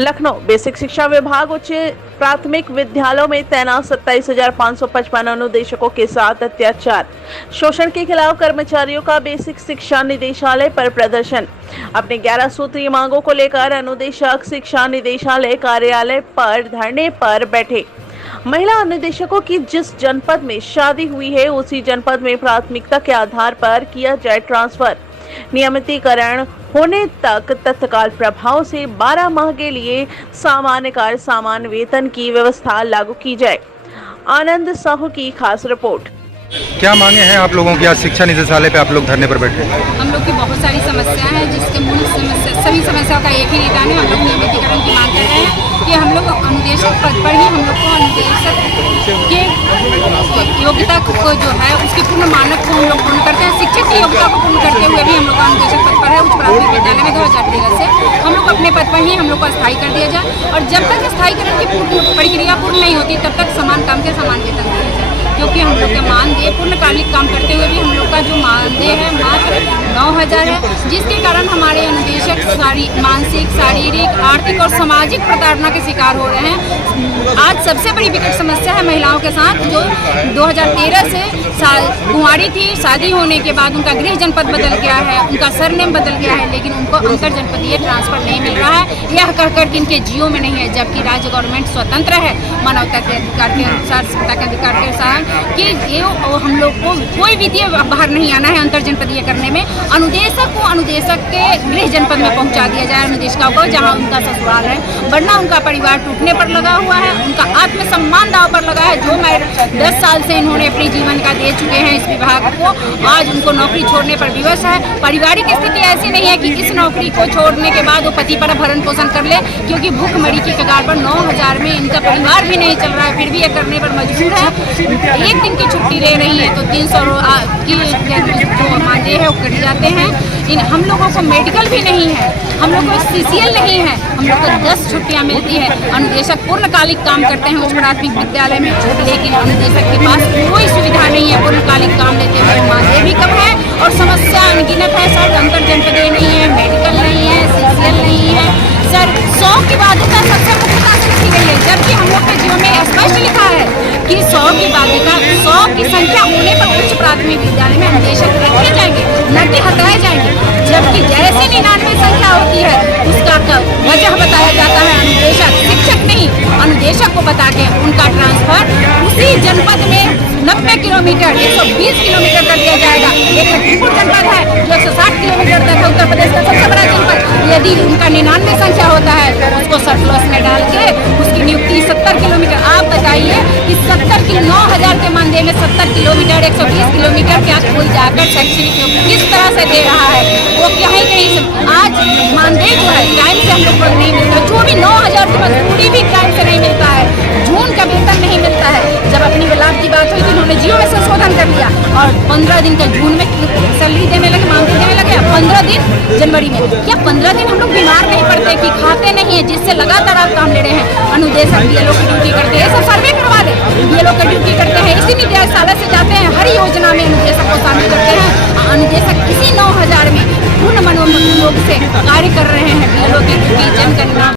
Lucknow basic शिक्षा विभाग उच्च प्राथमिक विद्यालयों में तैनात 27,555 अनुदेशकों के साथ अत्याचार शोषण के खिलाफ कर्मचारियों का बेसिक शिक्षा निदेशालय पर प्रदर्शन। अपने 11 सूत्रीय मांगों को लेकर अनुदेशक शिक्षा निदेशालय कार्यालय पर धरने पर बैठे। महिला अनुदेशकों की जिस जनपद में शादी हुई है उसी जनपद में प्राथमिकता के आधार पर किया जाए ट्रांसफर। नियमितीकरण होने तक तत्काल प्रभाव से 12 माह के लिए सामान्य कार्य सामान्य वेतन की व्यवस्था लागू की जाए। आनंद साहू की खास रिपोर्ट। क्या मांगे हैं आप लोगों की आज शिक्षा निदेशालय पे आप लोग धरने पर बैठे? हम लोग की बहुत सारी समस्याएं हैं जिसके मूल समस्या सभी समस्याओं का एक ही निदान है। हम लोग नियमितीकरण की मांग कर रहे हैं कि हम लोग अनुदेशक पद पर ही हम लोग को अनुदेशक के योग्यता को जो है उसके पूर्ण मानक को हम लोग पूर्ण करते हैं। शिक्षक की योग्यता को पूर्ण करते हुए भी हम लोग अनुदेशक पद पर है। उच्च प्राथमिक विद्यालय में 2013 से हम लोग अपने पद पर ही हम लोग को स्थायी कर दिया जाए और जब तक स्थायीकरण की प्रक्रिया पूर्ण नहीं होती तब तक समान काम के समान वेतन दिया जाए। क्योंकि हम लोग का मानदेय पूर्णकालिक काम करते हुए भी हम लोग का जो मानदेय है मात्र 9,000 है, जिसके कारण हमारे अनुदेशक मानसिक शारीरिक आर्थिक और सामाजिक प्रताड़ना के शिकार हो रहे हैं। आज सबसे बड़ी विकट समस्या है महिलाओं के साथ जो 2013 से कुंवारी थी, शादी होने के बाद उनका गृह जनपद बदल गया है, उनका सरनेम बदल गया है, लेकिन उनको अंतर जनपदीय ट्रांसफर नहीं मिल रहा है। यह कहकर कि इनके जियो में नहीं है, जबकि राज्य गवर्नमेंट स्वतंत्र है मानवता के अधिकार के अनुसार, सत्ता के अधिकार के अनुसार कि ये हम लोग को कोई वित्तीय बाहर नहीं आना है अंतर जनपदीय करने में। अनुदेशक को अनुदेशक के गृह जनपद में पहुंचा दिया जाए अनुदेशिका को जहां उनका ससुराल है, वरना उनका परिवार टूटने पर लगा हुआ है, उनका आत्मसम्मान दांव पर लगा है। जो मैं 10 साल से इन्होंने अपने जीवन का दे चुके हैं इस विभाग को, आज उनको नौकरी छोड़ने पर विवश है। पारिवारिक स्थिति ऐसी नहीं है कि इस नौकरी को छोड़ने के बाद वो पति पर भरण पोषण कर ले, क्योंकि भूखमरी की कगार पर 9,000 में इनका परिवार भी नहीं चल रहा है, फिर भी ये करने पर मजबूर है। एक दिन की छुट्टी ले रही है तो 300 की जो मानदेय है वो कट जाते हैं। हम लोगों को मेडिकल भी नहीं है, हम लोग को CCL नहीं है, हम लोग को 10 छुट्टियां मिलती है। अनुदेशक पूर्णकालिक काम करते हैं उच्च प्राथमिक विद्यालय में, लेकिन अनुदेशक के पास कोई सुविधा नहीं है पूर्णकालिक काम लेते हुए। मानदेय भी कम है और समस्या अनगिनत है सर। अंतर जनपदीय नहीं है, मेडिकल नहीं है, CCL नहीं है सर। 100 की बाध्यता सबसे मुख्यता से लिखी गई है, जबकि हम लोग के जीवन में स्पष्ट लिखा है कि 100 की बाध्यता 100 की संख्या होने पर उच्च प्राथमिक विद्यालय में अनुदेशक रखे जाएंगे, न कि हटाए जाएंगे। जबकि जैसे 99 संख्या होती है उसका वजह बताया जाता है अनुदेशक, शिक्षक नहीं अनुदेशक को बता के उनका ट्रांसफर उसी जनपद में 90 किलोमीटर 120 किलोमीटर कर दिया जाएगा। एक लखीमपुर जनपद है जो 160 किलोमीटर तक है, उत्तर प्रदेश का सबसे बड़ा जनपद। यदि उनका 99 संख्या होता है तो उसको सरप्लस में डाल के उसकी नियुक्ति 70 किलोमीटर। आप बताइए कि 70 की 9,000 के मानदेय में 70 किलोमीटर 120 किलोमीटर क्या कोई जाकर शैक्षणिक किस तरह से दे रहा है? वो कहीं आज मानदेय जो है टाइम से हम लोग को नहीं मिलता, जो भी 9,000 की मजदूरी भी टाइम से नहीं मिलता है, जून का वेतन नहीं मिलता है। जब अपनी लाभ की बात हुई तो इन्होंने जियो में संशोधन कर लिया और 15 दिन का जून में सैलरी देने लगे, मानदेय देने लगे। 15 दिन जनवरी में, क्या 15 दिन हम लोग बीमार नहीं पड़ते कि खाते नहीं है, जिससे लगातार आप काम ले रहे हैं? अनुदेशक BLO की ड्यूटी करते हैं, सब सर्वे करवा दे, BLO की ड्यूटी करते हैं, इसी निदेशालय से जाते हैं, हर योजना में अनुदेशक को शामिल करते हैं। अनुदेशक इसी 9,000 में पूर्ण मनोयोग से कार्य कर रहे हैं। BLO की ड्यूटी जनगणना